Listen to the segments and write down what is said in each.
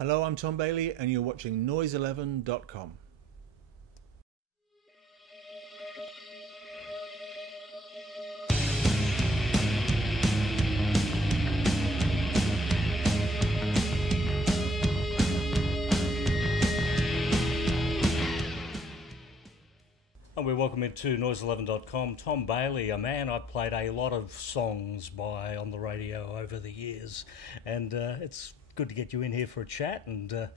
Hello, I'm Tom Bailey, and you're watching Noise11.com. And we're welcome into Noise11.com. Tom Bailey, a man I've played a lot of songs by on the radio over the years, and it's good to get you in here for a chat, and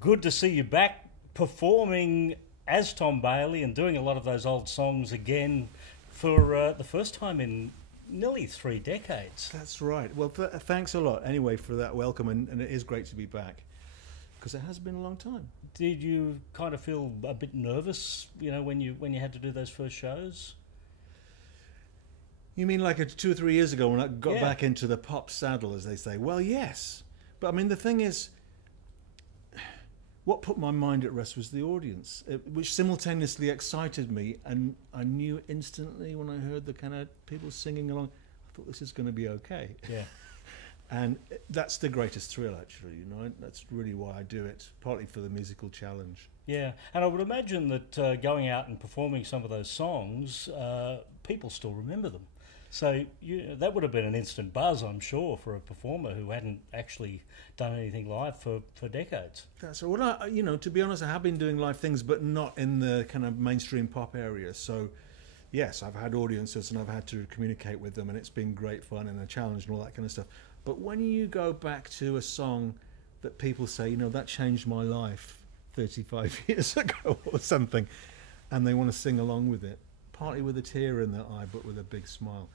good to see you back performing as Tom Bailey and doing a lot of those old songs again for the first time in nearly 3 decades. That's right. Well, thanks a lot anyway for that welcome, and it is great to be back, because it has been a long time. Did you kind of feel a bit nervous, you know, when you had to do those first shows? You mean like 2 or 3 years ago when I got back into the pop saddle, as they say? Well, yes. But I mean, the thing is, what put my mind at rest was the audience, which simultaneously excited me, and I knew instantly when I heard the kind of people singing along, I thought this is going to be okay. Yeah. And that's the greatest thrill, actually, you know. That's really why I do it, partly for the musical challenge. Yeah, and I would imagine that going out and performing some of those songs, people still remember them. So that would have been an instant buzz, I'm sure, for a performer who hadn't actually done anything live for decades. That's right. Well, you know, to be honest, I have been doing live things, but not in the kind of mainstream pop area. So, yes, I've had audiences and I've had to communicate with them, and it's been great fun and a challenge and all that kind of stuff. But when you go back to a song that people say, you know, that changed my life 35 years ago or something, and they want to sing along with it, partly with a tear in their eye, but with a big smile.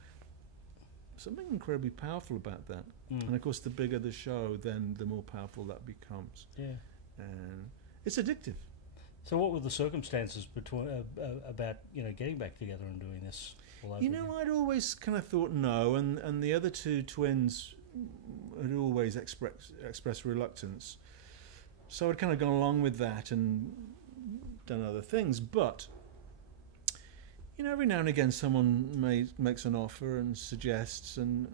Something incredibly powerful about that. And of course, the bigger the show, then the more powerful that becomes. Yeah. And it's addictive. So what were the circumstances about, you know, getting back together and doing this all over You know, again? I'd always kind of thought no, and the other two twins had always expressed reluctance. So I'd kind of gone along with that and done other things. But, you know, every now and again someone makes an offer and suggests, and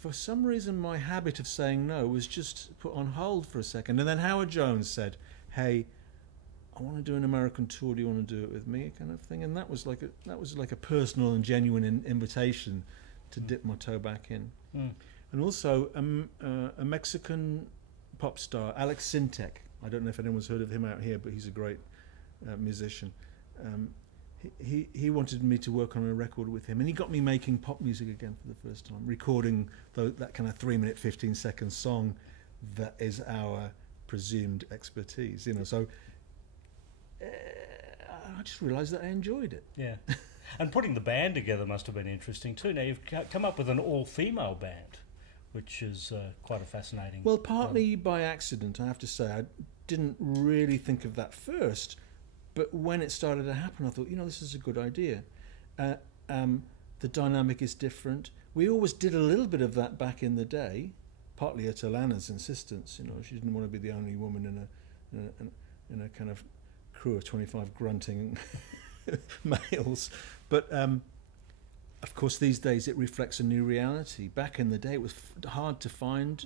for some reason my habit of saying no was just put on hold for a second. And then Howard Jones said, hey, I want to do an American tour, do you want to do it with me, kind of thing. And that was like a personal and genuine invitation to dip my toe back in. And also a Mexican pop star, Alex Sintek. I don't know if anyone's heard of him out here, but he's a great musician. He wanted me to work on a record with him, and he got me making pop music again for the first time, recording that kind of 3-minute, 15-second song that is our presumed expertise, you know. So I just realised that I enjoyed it. Yeah. And putting the band together must have been interesting too. Now, you've come up with an all-female band, which is quite a fascinating... Well, partly by accident, I have to say. I didn't really think of that first, but when it started to happen, I thought, you know, this is a good idea. The dynamic is different. We always did a little bit of that back in the day, partly at Alana's insistence. You know, she didn't want to be the only woman in a kind of crew of 25 grunting males. But of course, these days it reflects a new reality. Back in the day, it was hard to find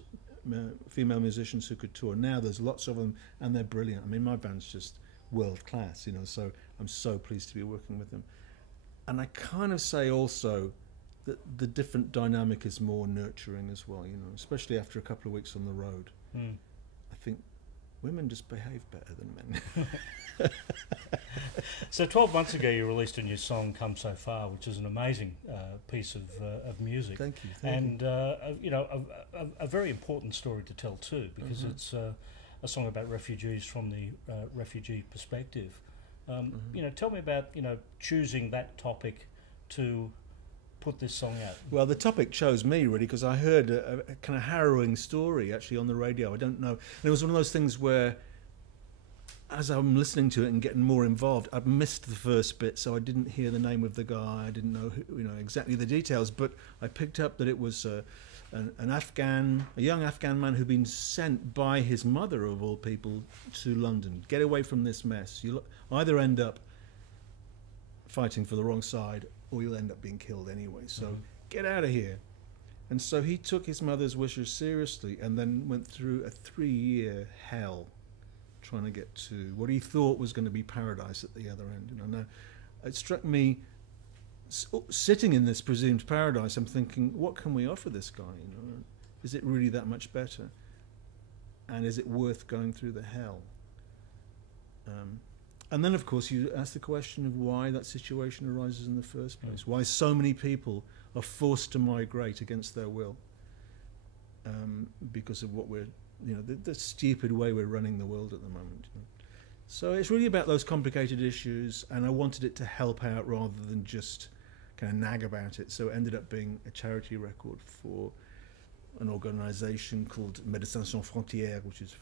female musicians who could tour. Now there's lots of them, and they're brilliant. I mean, my band's just world class, you know, so I'm so pleased to be working with them. And I kind of say also that the different dynamic is more nurturing as well, you know, especially after a couple of weeks on the road. I think women just behave better than men. So 12 months ago you released a new song, Come So Far, which is an amazing piece of music. Thank you. And you know, a very important story to tell too, because it's a song about refugees from the refugee perspective. You know, tell me about, you know, choosing that topic to put this song out. Well, the topic chose me really because I heard a kind of harrowing story actually on the radio. I don't know, and it was one of those things where, as I'm listening to it and getting more involved, I'd missed the first bit, so I didn't hear the name of the guy. I didn't know who, you know, exactly the details, but I picked up that it was a young Afghan man who'd been sent by his mother, of all people, to London. Get away from this mess. You'll either end up fighting for the wrong side, or you'll end up being killed anyway. So get out of here. And so he took his mother's wishes seriously and then went through a 3-year hell trying to get to what he thought was going to be paradise at the other end. Now, it struck me, sitting in this presumed paradise, I'm thinking, what can we offer this guy? Is it really that much better? And is it worth going through the hell? And then, of course, you ask the question of why that situation arises in the first place. Why so many people are forced to migrate against their will because of what we're, the stupid way we're running the world at the moment. So it's really about those complicated issues, and I wanted it to help out rather than just kind of nag about it. So it ended up being a charity record for an organisation called Médecins Sans Frontières, which is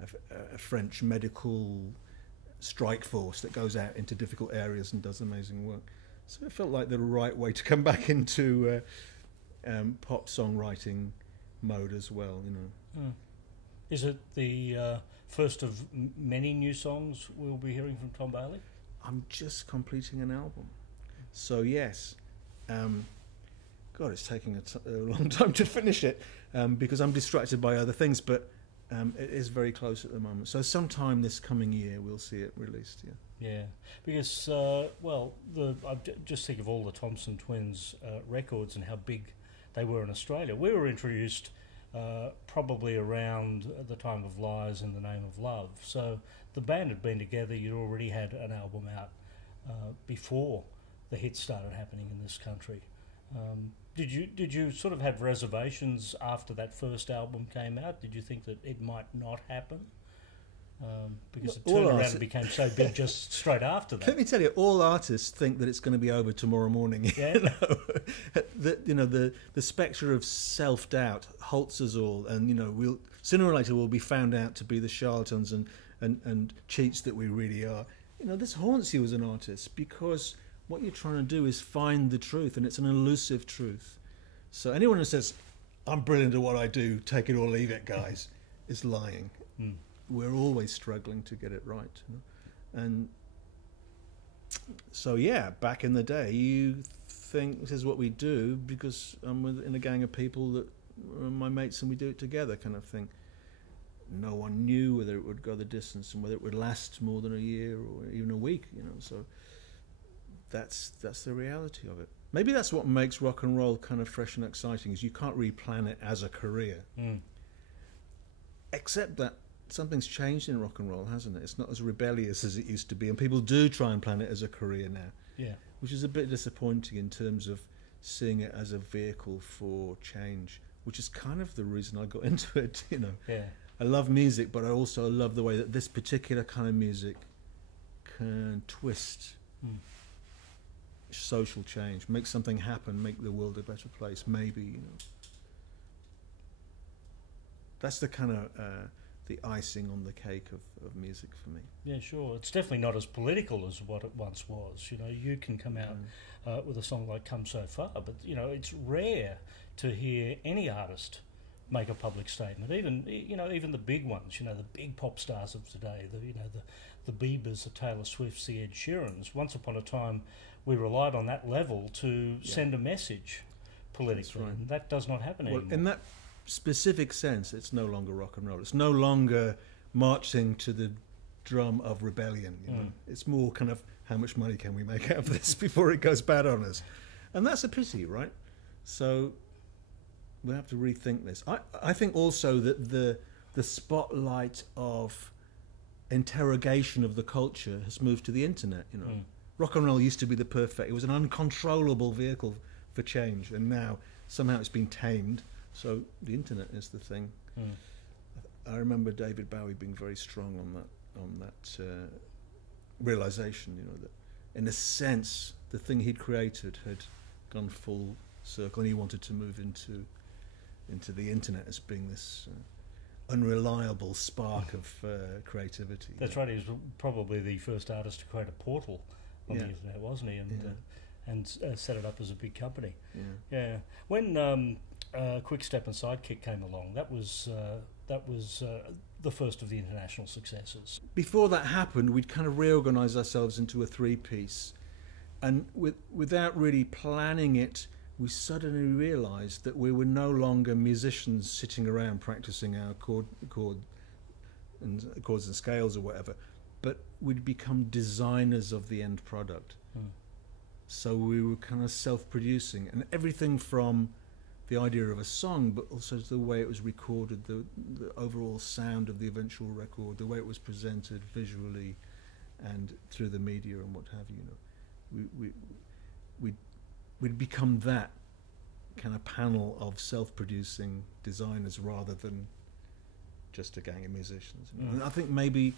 a French medical strike force that goes out into difficult areas and does amazing work. So it felt like the right way to come back into pop songwriting mode as well, Is it the first of many new songs we'll be hearing from Tom Bailey? I'm just completing an album. So yes, God, it's taking a long time to finish it because I'm distracted by other things, but it is very close at the moment. So sometime this coming year we'll see it released, Yeah, because, I just think of all the Thompson Twins records and how big they were in Australia. We were introduced probably around the time of Lies in the Name of Love. So the band had been together, you'd already had an album out before the hits started happening in this country. Did you sort of have reservations after that first album came out? Did you think that it might not happen? Because it turned around and became so big just straight after that. Let me tell you, all artists think that it's going to be over tomorrow morning. Yeah. The spectre of self-doubt halts us all, and we'll sooner or later we'll be found out to be the charlatans and cheats that we really are. This haunts you as an artist because what you're trying to do is find the truth, and it's an elusive truth. So anyone who says, I'm brilliant at what I do, take it or leave it, guys, is lying. We're always struggling to get it right. And so, back in the day, you think this is what we do because I'm in a gang of people that are my mates and we do it together kind of thing. No one knew whether it would go the distance and whether it would last more than a year or even a week, so... That's the reality of it. Maybe that's what makes rock and roll kind of fresh and exciting, is you can't really plan it as a career. Except that something's changed in rock and roll, hasn't it? It's not as rebellious as it used to be, and people do try and plan it as a career now. Yeah. Which is a bit disappointing in terms of seeing it as a vehicle for change, which is kind of the reason I got into it, Yeah. I love music, but I also love the way that this particular kind of music can twist social change, make something happen, make the world a better place, maybe, That's the kind of the icing on the cake of music for me. Yeah, sure. It's definitely not as political as what it once was. You can come out with a song like Come So Far, but, it's rare to hear any artist make a public statement, even the big ones, the big pop stars of today, the Biebers, the Taylor Swifts, the Ed Sheerans. Once upon a time, we relied on that level to send a message politically. Right. And that does not happen anymore. In that specific sense, it's no longer rock and roll. It's no longer marching to the drum of rebellion. It's more kind of how much money can we make out of this before it goes bad on us. And that's a pity, right? So we have to rethink this. I think also that the spotlight of interrogation of the culture has moved to the internet, Rock and roll used to be it was an uncontrollable vehicle for change, and now somehow it's been tamed, so the internet is the thing. I remember David Bowie being very strong on that realization, that in a sense the thing he'd created had gone full circle, and he wanted to move into the internet as being this unreliable spark of creativity. That's right. He was probably the first artist to create a portal on the internet, wasn't he? And set it up as a big company. Yeah. When Quick Step and Sidekick came along, that was the first of the international successes. Before that happened, we'd kind of reorganised ourselves into a three-piece, and without really planning it, we suddenly realised that we were no longer musicians sitting around practicing our chords and scales or whatever, but we'd become designers of the end product. So we were kind of self-producing, and everything from the idea of a song, but also the way it was recorded, the overall sound of the eventual record, the way it was presented visually and through the media and what have you. We'd become that kind of panel of self-producing designers rather than just a gang of musicians. And I think maybe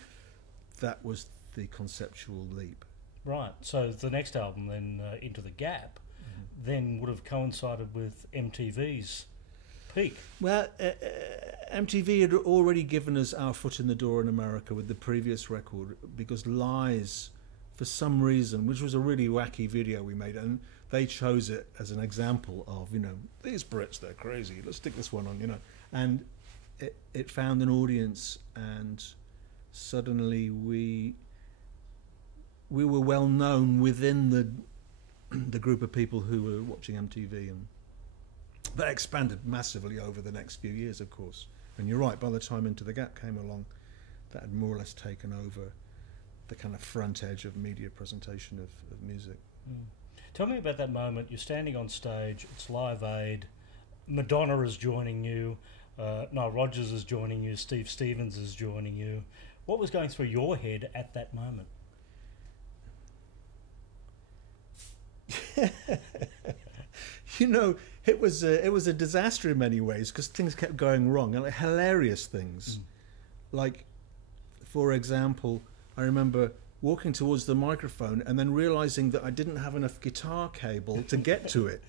that was the conceptual leap. Right. So the next album, then, Into the Gap, then would have coincided with MTV's peak. Well, MTV had already given us our foot in the door in America with the previous record, because Lies, for some reason, which was a really wacky video we made, and they chose it as an example of, these Brits, they're crazy, let's stick this one on, and it found an audience, and suddenly we were well known within the group of people who were watching MTV, and that expanded massively over the next few years, of course. And you're right, by the time Into the Gap came along, that had more or less taken over the kind of front edge of media presentation of music. Tell me about that moment. You're standing on stage, it's Live Aid, Madonna is joining you, Nile Rodgers is joining you, Steve Stevens is joining you. What was going through your head at that moment? It was a disaster in many ways, because things kept going wrong, and hilarious things. Like, for example, I remember walking towards the microphone and then realising that I didn't have enough guitar cable to get to it.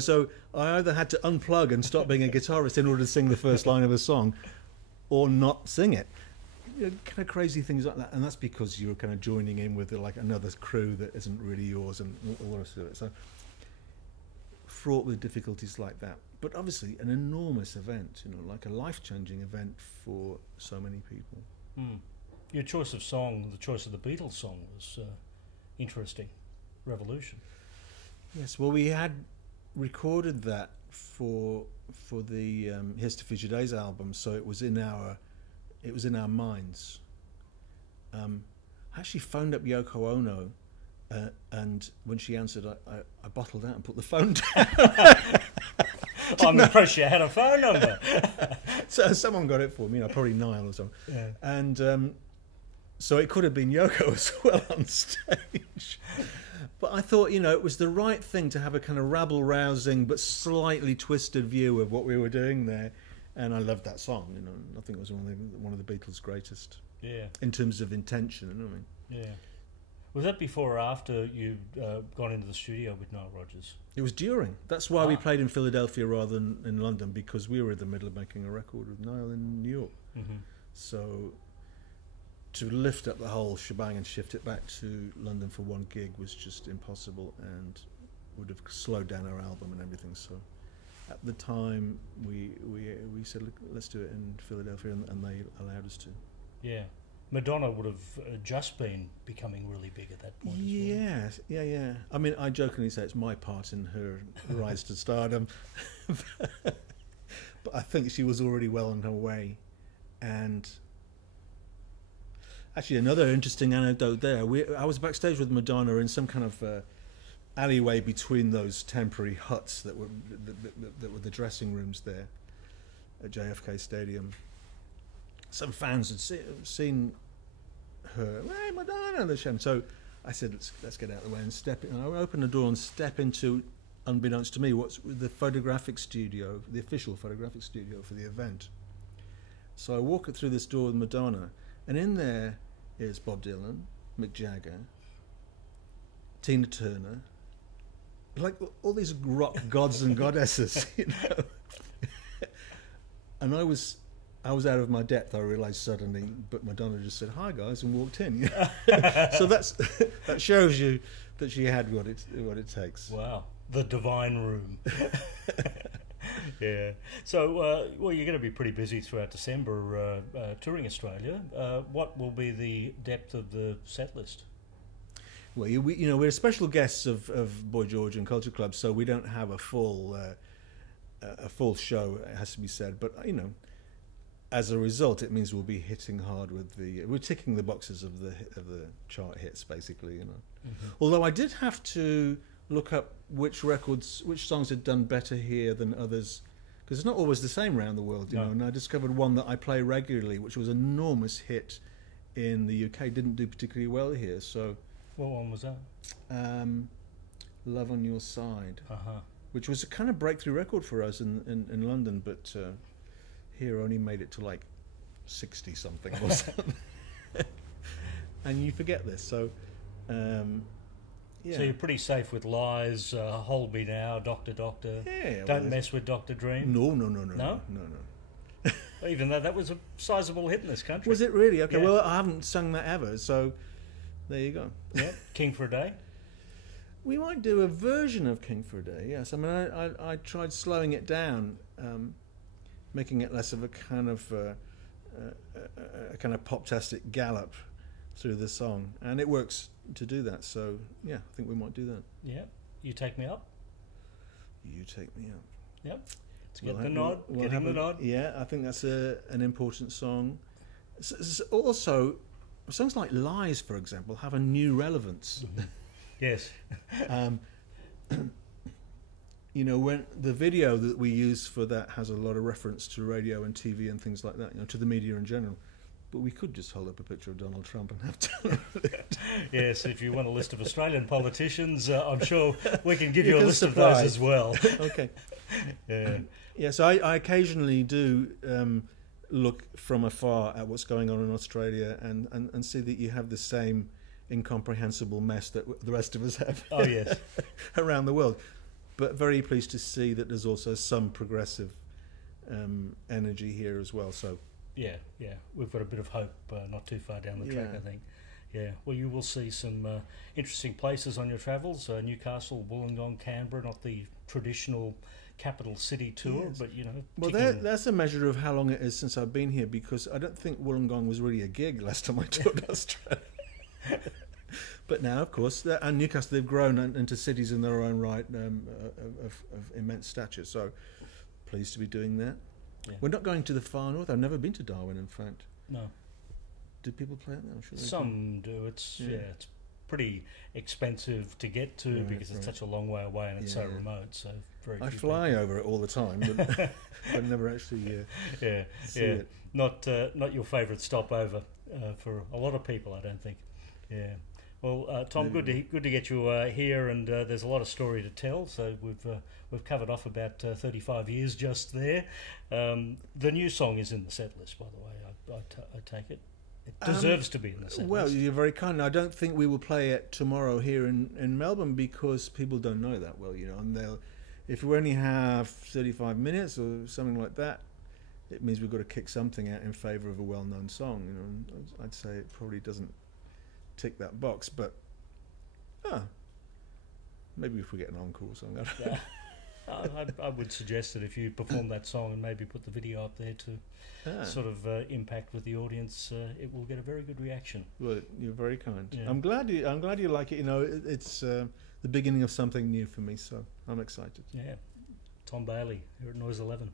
So I either had to unplug and stop being a guitarist in order to sing the first line of a song, or not sing it. Kind of crazy things like that, and that's because you were kind of joining in with like another crew that isn't really yours, and all the rest of it. So fraught with difficulties like that, but obviously an enormous event, like a life-changing event for so many people. Your choice of song, the choice of the Beatles song, was interesting. Revolution. Yes, well, we had recorded that for the Here's to Future Days album, so it was in our minds. I actually phoned up Yoko Ono, and when she answered, I bottled out and put the phone down. I'm impressed you had a phone number. So someone got it for me, probably Niall or something. Yeah. And so it could have been Yoko as well on stage. But I thought, it was the right thing to have a kind of rabble-rousing but slightly twisted view of what we were doing there. And I loved that song. I think it was one of the Beatles' greatest. Yeah. In terms of intention, Yeah. Was that before or after you'd gone into the studio with Nile Rodgers? It was during. That's why we played in Philadelphia rather than in London, because we were in the middle of making a record with Nile in New York. So to lift up the whole shebang and shift it back to London for one gig was just impossible, and would have slowed down our album and everything. So at the time, we said, look, let's do it in Philadelphia, and they allowed us to. Yeah. Madonna would have just been becoming really big at that point as well. Yeah. I mean, I jokingly say it's my part in her rise to stardom. But I think she was already well on her way. And actually, another interesting anecdote there. I was backstage with Madonna in some kind of alleyway between those temporary huts that were the dressing rooms there at JFK Stadium. Some fans had seen her, hey, Madonna, on the show. So I said, let's get out of the way and step in. And I opened the door and step into, unbeknownst to me, what's the photographic studio, the official photographic studio for the event. So I walk through this door with Madonna, and in there is Bob Dylan, Mick Jagger, Tina Turner, like all these rock gods and goddesses, And I was out of my depth, I realised suddenly, but Madonna just said, hi guys, and walked in. So that shows you that she had what it takes. Wow, the divine room. Yeah. So, well, you're going to be pretty busy throughout December touring Australia. What will be the depth of the set list? Well, we're special guests of Boy George and Culture Club, so we don't have a full show. It has to be said, but as a result, it means we'll be hitting hard with we're ticking the boxes of the chart hits, basically. Mm-hmm. Although I did have to look up which songs had done better here than others, because it's not always the same around the world, No. And I discovered one that I play regularly, which was an enormous hit in the UK, didn't do particularly well here. So, what one was that? "Love on Your Side," Uh-huh. which was a kind of breakthrough record for us in London, but here only made it to like 60 something or something. And you forget this, so. Yeah. So you're pretty safe with Lies, Hold Me Now, Doctor Doctor. Yeah, Don't Mess with Dr. Dream. No. No? Even though that was a sizable hit in this country. Was it really? Okay, Yeah. well, I haven't sung that ever, so there you go. Yep. King for a Day. We might do a version of King for a Day, yes. I mean, I tried slowing it down, making it less of a kind of pop-tastic gallop through the song, and it works to do that, so yeah, I think we might do that. Yep. You Take Me Up. You Take Me Up. Yep. Let's get the nod. We'll Getting the nod. Yeah, I think that's an important song. Also, songs like Lies, for example, have a new relevance. Yes. When the video that we use for that has a lot of reference to radio and TV and things like that, to the media in general. But we could just hold up a picture of Donald Trump and have to. Yes, if you want a list of Australian politicians, I'm sure we can give you a list supply. of those as well. Okay. Yeah. Yes, I occasionally do look from afar at what's going on in Australia and see that you have the same incomprehensible mess that the rest of us have. Oh, yes. Around the world. But very pleased to see that there's also some progressive energy here as well. So. Yeah, we've got a bit of hope not too far down the track, Yeah. I think. Yeah, well, you will see some interesting places on your travels, Newcastle, Wollongong, Canberra, not the traditional capital city tour, Yes. but, Well, that's a measure of how long it is since I've been here, because I don't think Wollongong was really a gig last time I toured Australia. But now, of course, and Newcastle, they've grown into cities in their own right of immense stature, so pleased to be doing that. Yeah. We're not going to the far north. I've never been to Darwin, in fact. No. Do people play it there? I'm sure they Some do. It's it's pretty expensive to get to because it's such a long way away and it's so remote. So I fly over it all the time, but I never actually see it. Not your favourite stopover for a lot of people, I don't think. Yeah. Well, Tom, good to get you here, and there's a lot of story to tell. So we've covered off about 35 years just there. The new song is in the set list, by the way. I take it. It deserves to be in the set well, list. you're very kind. I don't think we will play it tomorrow here in Melbourne because people don't know that well, and if we only have 35 minutes or something like that, it means we've got to kick something out in favour of a well-known song. And I'd say it probably doesn't tick that box, but maybe if we get an encore song. Yeah. I would suggest that if you perform that song and maybe put the video up there to sort of impact with the audience, it will get a very good reaction. Well, you're very kind. Yeah. I'm glad you like it. It's the beginning of something new for me, so I'm excited. Yeah. Tom Bailey here at Noise 11.